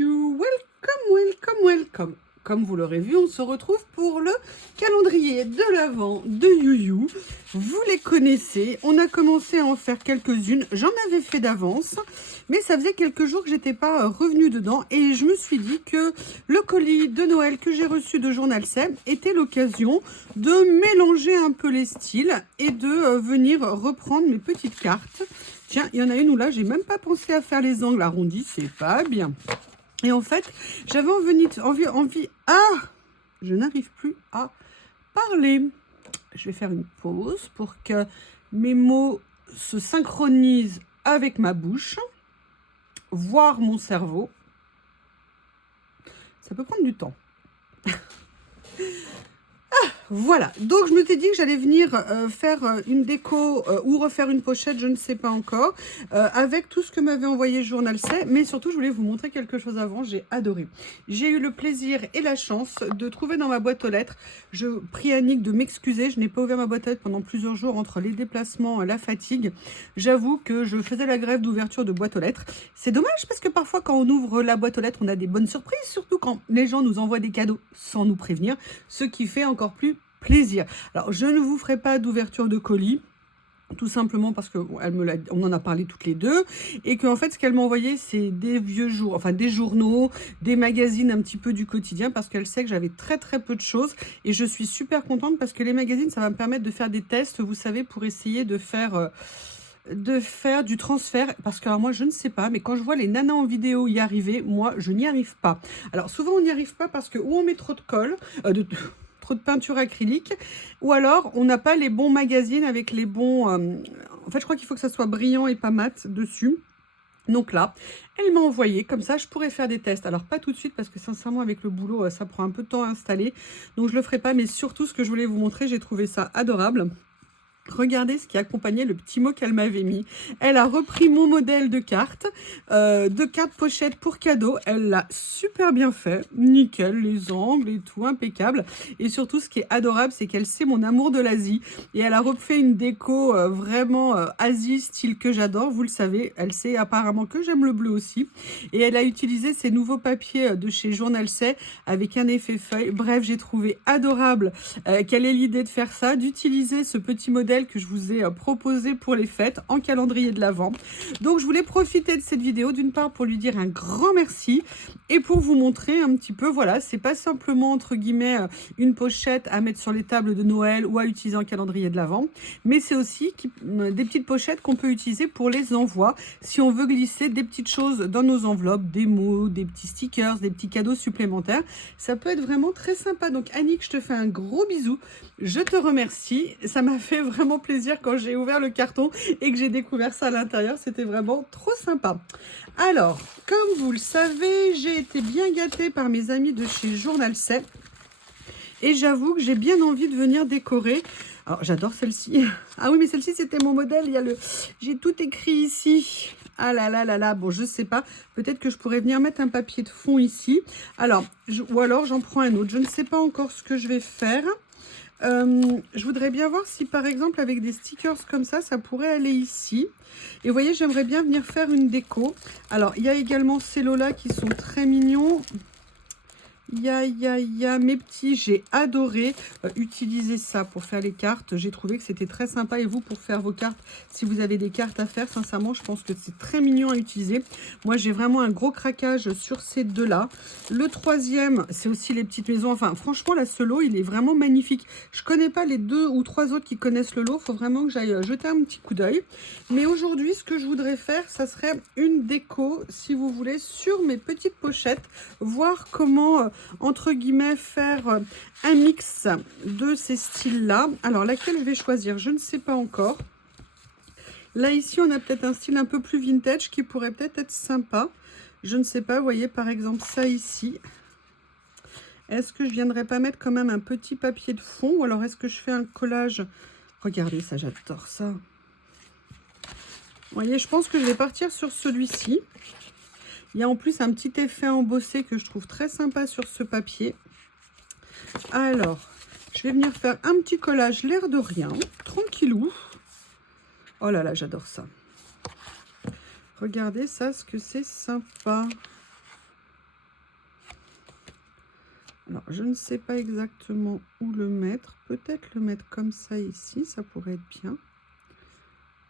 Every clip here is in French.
you, welcome. Comme vous l'aurez vu, on se retrouve pour le calendrier de l'Avent de YouYou. Vous les connaissez, on a commencé à en faire quelques-unes. J'en avais fait d'avance, mais ça faisait quelques jours que j'étais pas revenue dedans. Et je me suis dit que le colis de Noël que j'ai reçu de Journal C était l'occasion de mélanger un peu les styles et de venir reprendre mes petites cartes. Tiens, il y en a une où là, j'ai même pas pensé à faire les angles arrondis, c'est pas bien. Et en fait, j'avais envie... Ah, je n'arrive plus à parler. Je vais faire une pause pour que mes mots se synchronisent avec ma bouche, voire mon cerveau. Ça peut prendre du temps. Voilà, donc je me suis dit que j'allais venir faire une déco ou refaire une pochette, je ne sais pas encore, avec tout ce que m'avait envoyé Journal C, mais surtout je voulais vous montrer quelque chose avant, j'ai adoré. J'ai eu le plaisir et la chance de trouver dans ma boîte aux lettres, je prie Annick de m'excuser, je n'ai pas ouvert ma boîte aux lettres pendant plusieurs jours entre les déplacements, la fatigue. J'avoue que je faisais la grève d'ouverture de boîte aux lettres. C'est dommage parce que parfois quand on ouvre la boîte aux lettres, on a des bonnes surprises, surtout quand les gens nous envoient des cadeaux sans nous prévenir, ce qui fait encore plus plaisir. Alors, je ne vous ferai pas d'ouverture de colis, tout simplement parce qu'on en a parlé toutes les deux, et qu'en fait, ce qu'elle m'a envoyé, c'est des vieux jours, enfin des journaux, des magazines un petit peu du quotidien, parce qu'elle sait que j'avais très peu de choses, et je suis super contente parce que les magazines, ça va me permettre de faire des tests, vous savez, pour essayer de faire du transfert, parce que alors moi je ne sais pas, mais quand je vois les nanas en vidéo y arriver, moi je n'y arrive pas. Alors souvent on n'y arrive pas parce que ou on met trop de colle, trop de peinture acrylique, ou alors on n'a pas les bons magazines avec les bons... En fait je crois qu'il faut que ça soit brillant et pas mat dessus. Donc là, elle m'a envoyé, comme ça je pourrais faire des tests. Alors pas tout de suite parce que sincèrement avec le boulot ça prend un peu de temps à installer, donc je le ferai pas, mais surtout ce que je voulais vous montrer, j'ai trouvé ça adorable. Regardez ce qui accompagnait le petit mot qu'elle m'avait mis. Elle a repris mon modèle de carte pochette pour cadeau. Elle l'a super bien fait. Nickel, les angles et tout, impeccable. Et surtout, ce qui est adorable, c'est qu'elle sait mon amour de l'Asie. Et elle a refait une déco vraiment Asie, style que j'adore. Vous le savez, elle sait apparemment que j'aime le bleu aussi. Et elle a utilisé ces nouveaux papiers de chez Journal C avec un effet feuille. Bref, j'ai trouvé adorable qu'elle ait l'idée de faire ça, d'utiliser ce petit modèle que je vous ai proposé pour les fêtes en calendrier de l'Avent. Donc je voulais profiter de cette vidéo d'une part pour lui dire un grand merci et pour vous montrer un petit peu, voilà, c'est pas simplement entre guillemets une pochette à mettre sur les tables de Noël ou à utiliser en calendrier de l'Avent, mais c'est aussi des petites pochettes qu'on peut utiliser pour les envois si on veut glisser des petites choses dans nos enveloppes, des mots, des petits stickers, des petits cadeaux supplémentaires. Ça peut être vraiment très sympa. Donc Annick, je te fais un gros bisou, je te remercie, ça m'a fait vraiment plaisir quand j'ai ouvert le carton et que j'ai découvert ça à l'intérieur. C'était vraiment trop sympa. Alors, comme vous le savez, j'ai été bien gâtée par mes amis de chez Journal C. Et j'avoue que j'ai bien envie de venir décorer. Alors, j'adore celle-ci. Ah oui, mais celle-ci, c'était mon modèle. Il y a j'ai tout écrit ici. Ah là là là là. Bon, je sais pas. Peut-être que je pourrais venir mettre un papier de fond ici. Alors, ou alors, j'en prends un autre. Je ne sais pas encore ce que je vais faire. Je voudrais bien voir si par exemple avec des stickers comme ça pourrait aller ici. Et vous voyez, j'aimerais bien venir faire une déco. Alors il y a également ces lots là qui sont très mignons. Il y a mes petits, j'ai adoré utiliser ça pour faire les cartes. J'ai trouvé que c'était très sympa. Et vous, pour faire vos cartes, si vous avez des cartes à faire, sincèrement, je pense que c'est très mignon à utiliser. Moi, j'ai vraiment un gros craquage sur ces deux-là. Le troisième, c'est aussi les petites maisons. Enfin, franchement, là, ce lot, il est vraiment magnifique. Je connais pas les 2 ou 3 autres qui connaissent le lot. Il faut vraiment que j'aille jeter un petit coup d'œil. Mais aujourd'hui, ce que je voudrais faire, ça serait une déco, si vous voulez, sur mes petites pochettes. Voir comment... entre guillemets, faire un mix de ces styles-là. Alors, laquelle je vais choisir, je ne sais pas encore. Là, ici, on a peut-être un style un peu plus vintage qui pourrait peut-être être sympa. Je ne sais pas, vous voyez, par exemple, ça ici. Est-ce que je viendrais pas mettre quand même un petit papier de fond ou alors est-ce que je fais un collage? Regardez ça, j'adore ça. Vous voyez, je pense que je vais partir sur celui-ci. Il y a en plus un petit effet embossé que je trouve très sympa sur ce papier. Alors, je vais venir faire un petit collage l'air de rien, tranquillou. Oh là là, j'adore ça. Regardez ça, ce que c'est sympa. Alors, je ne sais pas exactement où le mettre. Peut-être le mettre comme ça ici, ça pourrait être bien.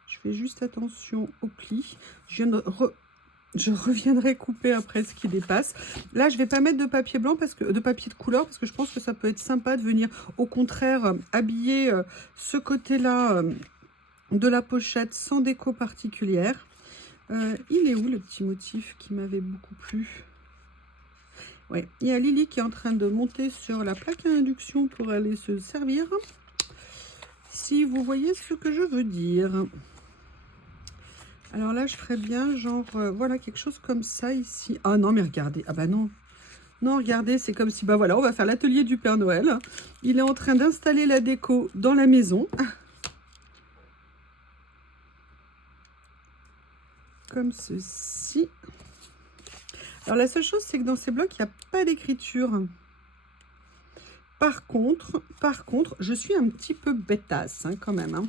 Je fais juste attention au pli. Je reviendrai couper après ce qui dépasse. Là, je ne vais pas mettre de papier blanc, de papier de couleur, parce que je pense que ça peut être sympa de venir, au contraire, habiller ce côté-là de la pochette sans déco particulière. Il est où le petit motif qui m'avait beaucoup plu? Ouais, il y a Lily qui est en train de monter sur la plaque à induction pour aller se servir. Si vous voyez ce que je veux dire. Alors là, je ferais bien, genre, voilà, quelque chose comme ça ici. Ah non, mais regardez. Ah bah non. Non, regardez, c'est comme si, bah voilà, on va faire l'atelier du Père Noël. Il est en train d'installer la déco dans la maison. Comme ceci. Alors la seule chose, c'est que dans ces blocs, il n'y a pas d'écriture. Par contre, je suis un petit peu bêtasse hein, quand même. Hein,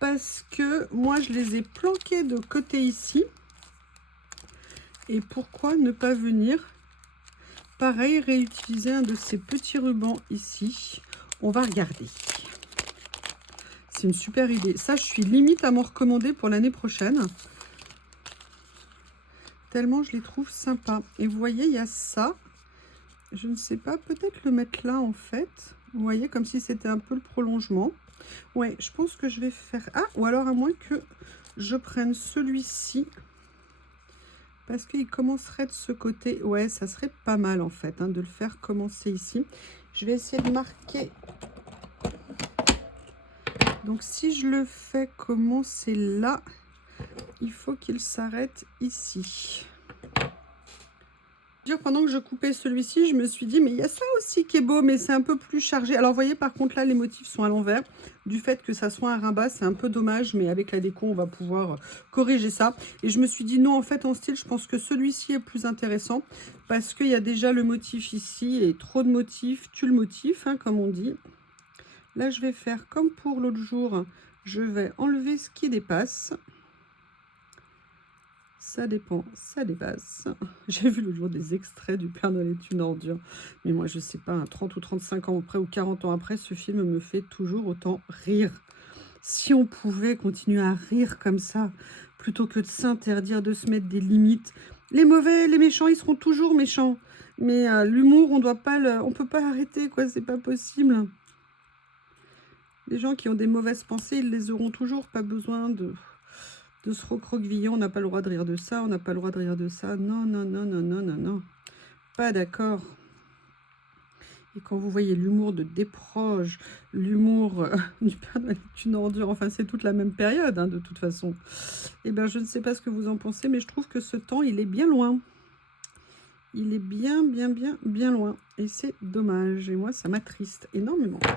parce que moi, je les ai planqués de côté ici. Et pourquoi ne pas venir, pareil, réutiliser un de ces petits rubans ici. On va regarder. C'est une super idée. Ça, je suis limite à m'en recommander pour l'année prochaine. Tellement je les trouve sympas. Et vous voyez, il y a ça. Je ne sais pas, peut-être le mettre là en fait. Vous voyez, comme si c'était un peu le prolongement. Ouais, je pense que je vais faire... Ah, ou alors à moins que je prenne celui-ci. Parce qu'il commencerait de ce côté. Ouais, ça serait pas mal en fait, hein, de le faire commencer ici. Je vais essayer de marquer. Donc si je le fais commencer là, il faut qu'il s'arrête ici. Pendant que je coupais celui-ci, je me suis dit, mais il y a ça aussi qui est beau, mais c'est un peu plus chargé. Alors, vous voyez, par contre, là, les motifs sont à l'envers. Du fait que ça soit un rimbaud, c'est un peu dommage, mais avec la déco, on va pouvoir corriger ça. Et je me suis dit, non, en fait, en style, je pense que celui-ci est plus intéressant parce qu'il y a déjà le motif ici et trop de motifs tue le motif, hein, comme on dit. Là, je vais faire comme pour l'autre jour. Je vais enlever ce qui dépasse. Ça dépend, ça dépasse. J'ai vu le jour des extraits du Père Noël est une ordure. Mais moi, je sais pas, 30 ou 35 ans après ou 40 ans après, ce film me fait toujours autant rire. Si on pouvait continuer à rire comme ça, plutôt que de s'interdire de se mettre des limites. Les mauvais, les méchants, ils seront toujours méchants. Mais l'humour, on peut pas l'arrêter, quoi, c'est pas possible. Les gens qui ont des mauvaises pensées, ils les auront toujours, pas besoin de se recroqueviller, on n'a pas le droit de rire de ça, on n'a pas le droit de rire de ça. Non, non, non, non, non, non, non. Pas d'accord. Et quand vous voyez l'humour de Desproges, l'humour du Père Noël est une ordure, enfin c'est toute la même période hein, de toute façon. Eh bien je ne sais pas ce que vous en pensez, mais je trouve que ce temps, il est bien loin. Il est bien, bien, bien, bien loin. Et c'est dommage. Et moi, ça m'attriste énormément. Parce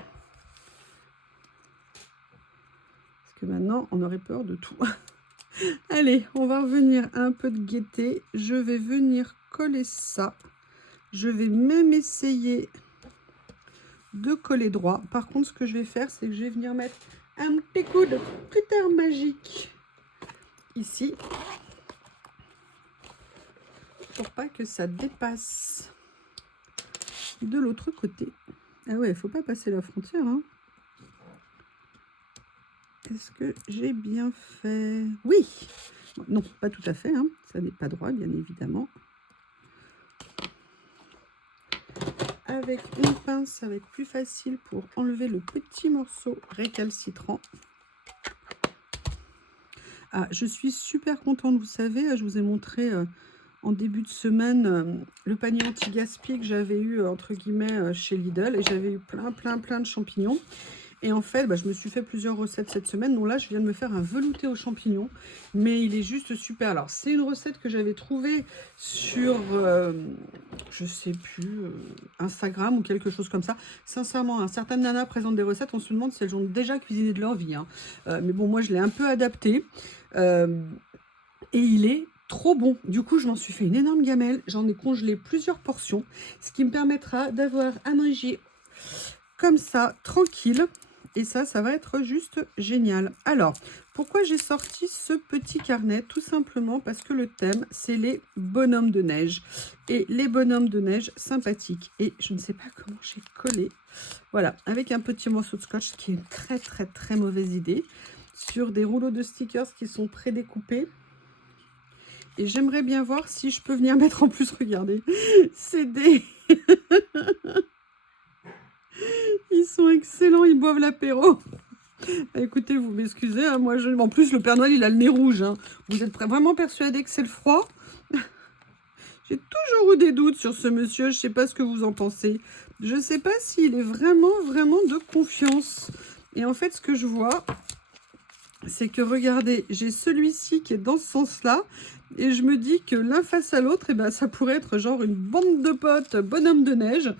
que maintenant, on aurait peur de tout. Allez, on va revenir à un peu de gaieté. Je vais venir coller ça. Je vais même essayer de coller droit. Par contre, ce que je vais faire, c'est que je vais venir mettre un petit coup de cutter magique ici. Pour pas que ça dépasse de l'autre côté. Ah ouais, il faut pas passer la frontière, hein. Est-ce que j'ai bien fait? Oui. Non, pas tout à fait. Hein. Ça n'est pas droit, bien évidemment. Avec une pince, ça va être plus facile pour enlever le petit morceau récalcitrant. Ah, je suis super contente. Vous savez, je vous ai montré en début de semaine le panier anti-gaspi que j'avais eu, entre guillemets, chez Lidl. Et j'avais eu plein de champignons. Et en fait, je me suis fait plusieurs recettes cette semaine. Donc là, je viens de me faire un velouté aux champignons. Mais il est juste super. Alors, c'est une recette que j'avais trouvée sur, je sais plus, Instagram ou quelque chose comme ça. Sincèrement, certaines nanas présentent des recettes. On se demande si elles ont déjà cuisiné de leur vie. Hein. Mais bon, moi, je l'ai un peu adapté. Et il est trop bon. Du coup, je m'en suis fait une énorme gamelle. J'en ai congelé plusieurs portions. Ce qui me permettra d'avoir à manger comme ça, tranquille. Et ça va être juste génial. Alors, pourquoi j'ai sorti ce petit carnet? Tout simplement parce que le thème, c'est les bonhommes de neige. Et les bonhommes de neige sympathiques. Et je ne sais pas comment j'ai collé. Voilà, avec un petit morceau de scotch, ce qui est une très très très mauvaise idée. Sur des rouleaux de stickers qui sont prédécoupés. Et j'aimerais bien voir si je peux venir mettre en plus, regardez, c'est des... Ils sont excellents, ils boivent l'apéro. Écoutez, vous m'excusez, hein, moi, en plus, le Père Noël, il a le nez rouge. Hein. Vous êtes vraiment persuadé que c'est le froid? J'ai toujours eu des doutes sur ce monsieur, je ne sais pas ce que vous en pensez. Je ne sais pas s'il est vraiment de confiance. Et en fait, ce que je vois, c'est que, regardez, j'ai celui-ci qui est dans ce sens-là. Et je me dis que l'un face à l'autre, eh ben, ça pourrait être genre une bande de potes bonhommes de neige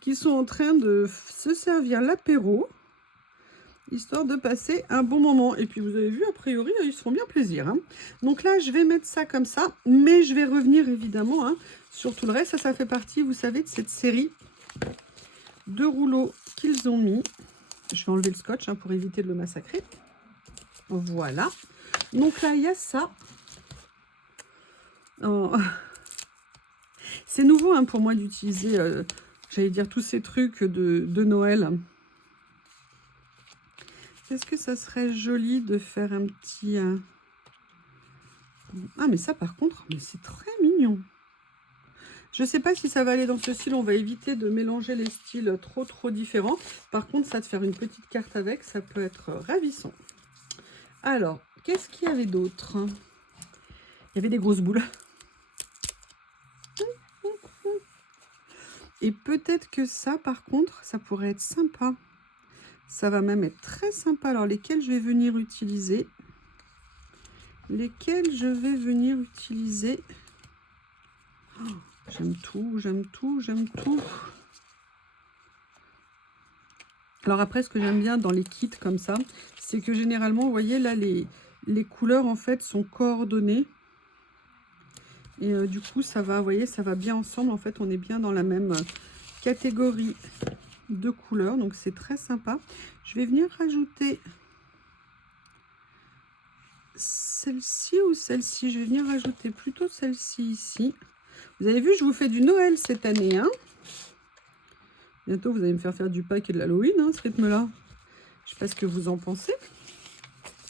qui sont en train de se servir l'apéro, histoire de passer un bon moment. Et puis vous avez vu, a priori, ils se font bien plaisir. Hein. Donc là, je vais mettre ça comme ça, mais je vais revenir évidemment hein, sur tout le reste. Ça fait partie, vous savez, de cette série de rouleaux qu'ils ont mis. Je vais enlever le scotch hein, pour éviter de le massacrer. Voilà. Donc là, il y a ça. Oh. C'est nouveau hein, pour moi d'utiliser, j'allais dire, tous ces trucs de Noël. Est-ce que ça serait joli de faire un petit... Ah, mais ça, par contre, c'est très mignon. Je ne sais pas si ça va aller dans ce style. On va éviter de mélanger les styles trop différents. Par contre, ça, de faire une petite carte avec, ça peut être ravissant. Alors, qu'est-ce qu'il y avait d'autre? Il y avait des grosses boules. Et peut-être que ça, par contre, ça pourrait être sympa. Ça va même être très sympa. Alors, lesquels je vais venir utiliser? Lesquels je vais venir utiliser? Oh, j'aime tout, j'aime tout, j'aime tout. Alors après, ce que j'aime bien dans les kits comme ça, c'est que généralement, vous voyez, là, les couleurs, en fait, sont coordonnées. Et du coup, ça va, vous voyez, ça va bien ensemble. En fait, on est bien dans la même catégorie de couleurs. Donc, c'est très sympa. Je vais venir rajouter celle-ci ou celle-ci. Je vais venir rajouter plutôt celle-ci ici. Vous avez vu, je vous fais du Noël cette année. Hein, bientôt, vous allez me faire du Pâques et de l'Halloween, hein, ce rythme-là. Je ne sais pas ce que vous en pensez.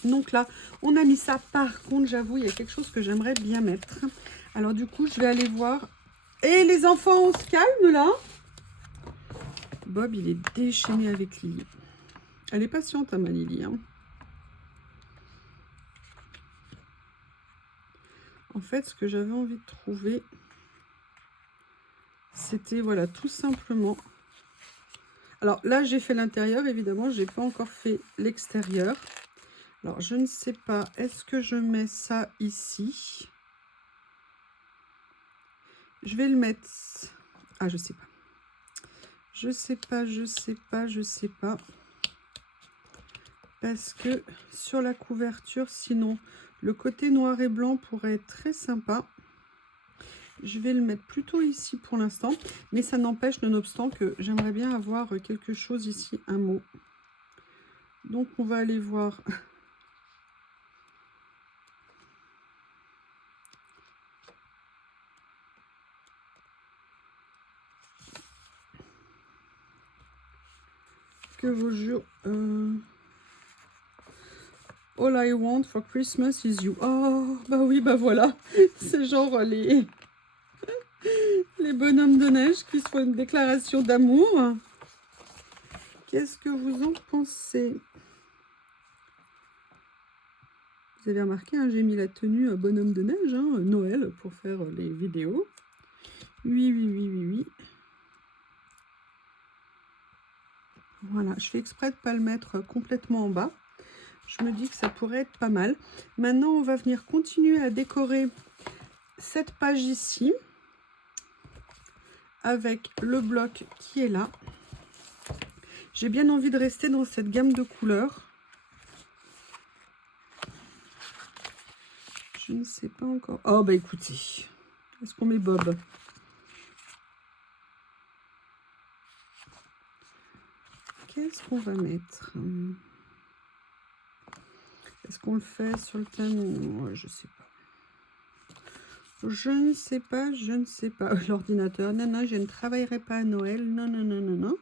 Donc là, on a mis ça. Par contre, j'avoue, il y a quelque chose que j'aimerais bien mettre. Alors du coup, je vais aller voir. Et les enfants, on se calme là. Bob, il est déchaîné avec Lily. Elle est patiente, hein, ma Lily. Hein. En fait, ce que j'avais envie de trouver, c'était, voilà, tout simplement... Alors là, j'ai fait l'intérieur, évidemment, je n'ai pas encore fait l'extérieur. Alors, je ne sais pas, est-ce que je mets ça ici? Je vais le mettre... Ah, je sais pas. Je sais pas. Parce que sur la couverture, sinon, le côté noir et blanc pourrait être très sympa. Je vais le mettre plutôt ici pour l'instant. Mais ça n'empêche, nonobstant, que j'aimerais bien avoir quelque chose ici, un mot. Donc, on va aller voir... que vos jours... All I want for Christmas is you. Oh, bah oui, bah voilà. C'est genre les bonhommes de neige qui se font une déclaration d'amour. Qu'est-ce que vous en pensez? Vous avez remarqué, hein, j'ai mis la tenue bonhomme de neige, hein, Noël, pour faire les vidéos. Oui. Voilà, je fais exprès de ne pas le mettre complètement en bas. Je me dis que ça pourrait être pas mal. Maintenant, on va venir continuer à décorer cette page ici avec le bloc qui est là. J'ai bien envie de rester dans cette gamme de couleurs. Je ne sais pas encore. Oh, bah écoutez, est-ce qu'on met Bob? qu'est-ce qu'on va mettre? Est-ce qu'on le fait sur le thème? Ouais, je sais pas. Je ne sais pas, je ne sais pas. L'ordinateur, non, non, je ne travaillerai pas à Noël. Non, non, non, non, non.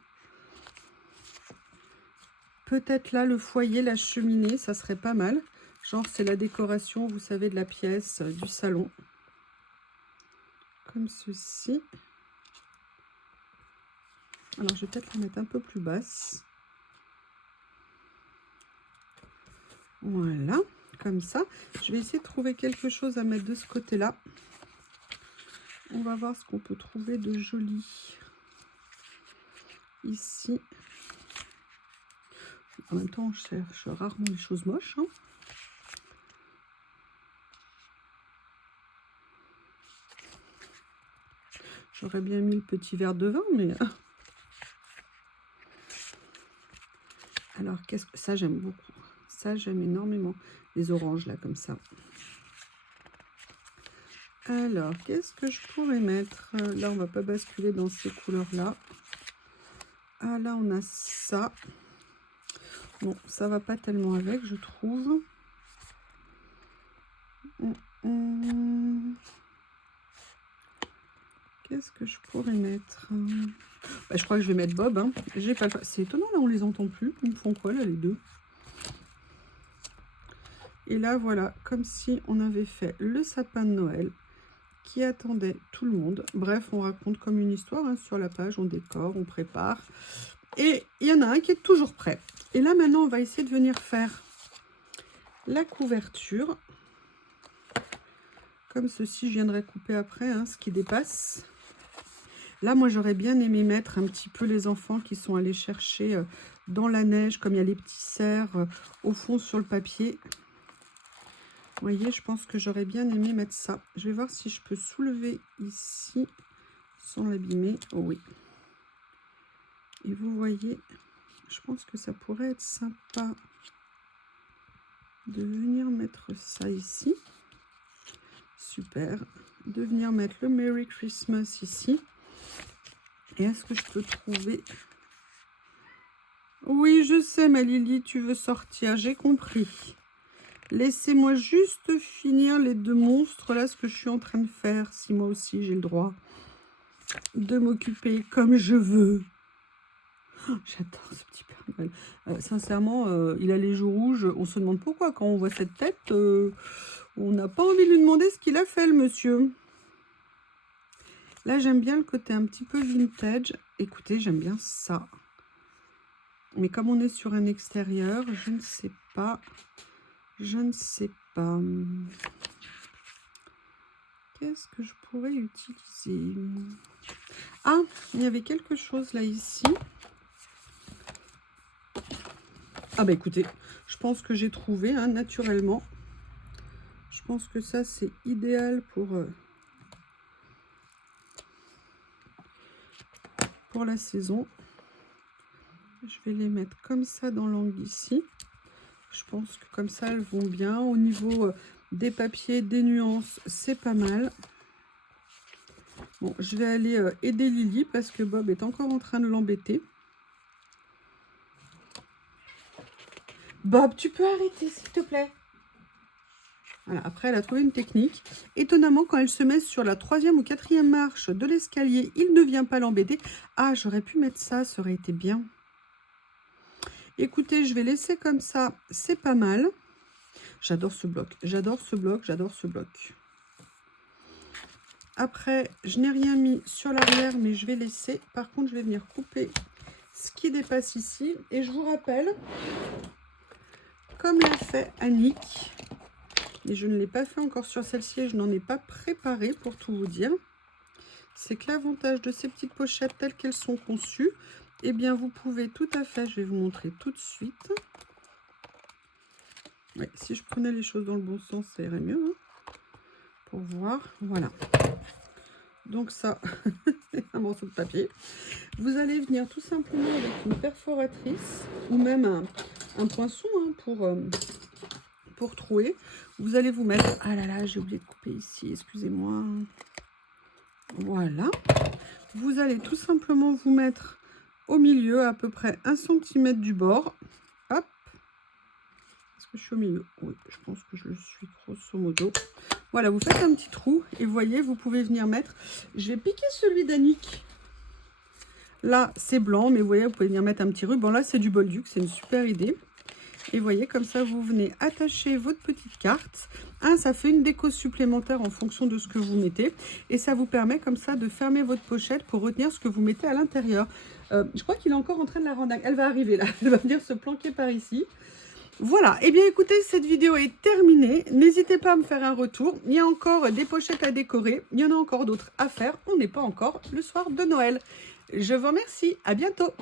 Peut-être là, le foyer, la cheminée, ça serait pas mal. Genre, c'est la décoration, vous savez, de la pièce, du salon. Comme ceci. Alors, je vais peut-être la mettre un peu plus basse. Voilà, comme ça. Je vais essayer de trouver quelque chose à mettre de ce côté-là. On va voir ce qu'on peut trouver de joli. Ici. En même temps, je cherche rarement les choses moches. Hein. J'aurais bien mis le petit verre de vin, mais... Alors, qu'est-ce que... Ça, j'aime beaucoup. Ça, j'aime énormément. Les oranges, là, comme ça. Alors, qu'est-ce que je pourrais mettre? Là, on va pas basculer dans ces couleurs-là. Ah, là, on a ça. Bon, ça va pas tellement avec, je trouve. Qu'est-ce que je pourrais mettre? Bah, je crois que je vais mettre Bob. Hein. J'ai pas le... C'est étonnant, là, on les entend plus. Ils me font quoi, là, les deux? Et là, voilà, comme si on avait fait le sapin de Noël qui attendait tout le monde. Bref, on raconte comme une histoire hein, sur la page, on décore, on prépare. Et il y en a un qui est toujours prêt. Et là, maintenant, on va essayer de venir faire la couverture. Comme ceci, je viendrai couper après hein, ce qui dépasse. Là, moi, j'aurais bien aimé mettre un petit peu les enfants qui sont allés chercher dans la neige, comme il y a les petits cerfs au fond sur le papier. Vous voyez, je pense que j'aurais bien aimé mettre ça. Je vais voir si je peux soulever ici sans l'abîmer. Oh oui. Et vous voyez, je pense que ça pourrait être sympa de venir mettre ça ici. Super. De venir mettre le Merry Christmas ici. Et est-ce que je peux trouver... Oui, je sais, ma Lily, tu veux sortir, j'ai compris. Laissez-moi juste finir les deux monstres, là, ce que je suis en train de faire, si moi aussi j'ai le droit de m'occuper comme je veux. Oh, j'adore ce petit Père Noël. Sincèrement, il a les joues rouges. On se demande pourquoi, quand on voit cette tête, on n'a pas envie de lui demander ce qu'il a fait, le monsieur. Là, j'aime bien le côté un petit peu vintage. Écoutez, j'aime bien ça. Mais comme on est sur un extérieur, je ne sais pas. Je ne sais pas. Qu'est-ce que je pourrais utiliser? Ah, il y avait quelque chose là, ici. Ah bah écoutez, je pense que j'ai trouvé, hein, naturellement. Je pense que ça, c'est idéal pour la saison. Je vais les mettre comme ça dans l'angle ici. Je pense que comme ça, elles vont bien. Au niveau des papiers, des nuances, c'est pas mal. Bon, je vais aller aider Lily parce que Bob est encore en train de l'embêter. Bob, tu peux arrêter, s'il te plaît? Voilà, après, elle a trouvé une technique. Étonnamment, quand elle se met sur la 3e ou 4e marche de l'escalier, il ne vient pas l'embêter. Ah, j'aurais pu mettre ça, ça aurait été bien. Écoutez, je vais laisser comme ça, c'est pas mal. J'adore ce bloc, j'adore ce bloc, j'adore ce bloc. Après, je n'ai rien mis sur l'arrière, mais je vais laisser. Par contre, je vais venir couper ce qui dépasse ici. Et je vous rappelle, comme l'a fait Annick, et je ne l'ai pas fait encore sur celle-ci, et je n'en ai pas préparé pour tout vous dire, c'est que l'avantage de ces petites pochettes telles qu'elles sont conçues, eh bien, vous pouvez tout à fait, je vais vous montrer tout de suite. Ouais, si je prenais les choses dans le bon sens, ça irait mieux. Hein, pour voir, voilà. Donc ça, un morceau de papier. Vous allez venir tout simplement avec une perforatrice ou même un poinçon hein, pour trouer. Vous allez vous mettre... Ah là là, j'ai oublié de couper ici, excusez-moi. Voilà. Vous allez tout simplement vous mettre au milieu, à peu près 1 cm du bord. Hop. Est-ce que je suis au milieu? Oui, je pense que je le suis grosso modo. Voilà, vous faites un petit trou et vous voyez, vous pouvez venir mettre. Je vais piquer celui d'Annick. Là, c'est blanc, mais vous voyez, vous pouvez venir mettre un petit ruban. Là, c'est du Bolduc, c'est une super idée. Et vous voyez, comme ça, vous venez attacher votre petite carte. Ça fait une déco supplémentaire en fonction de ce que vous mettez. Et ça vous permet comme ça de fermer votre pochette pour retenir ce que vous mettez à l'intérieur. Je crois qu'il est encore en train de la rendre. Elle va arriver là, elle va venir se planquer par ici. Voilà, et bien écoutez, cette vidéo est terminée. N'hésitez pas à me faire un retour. Il y a encore des pochettes à décorer. Il y en a encore d'autres à faire. On n'est pas encore le soir de Noël. Je vous remercie. À bientôt.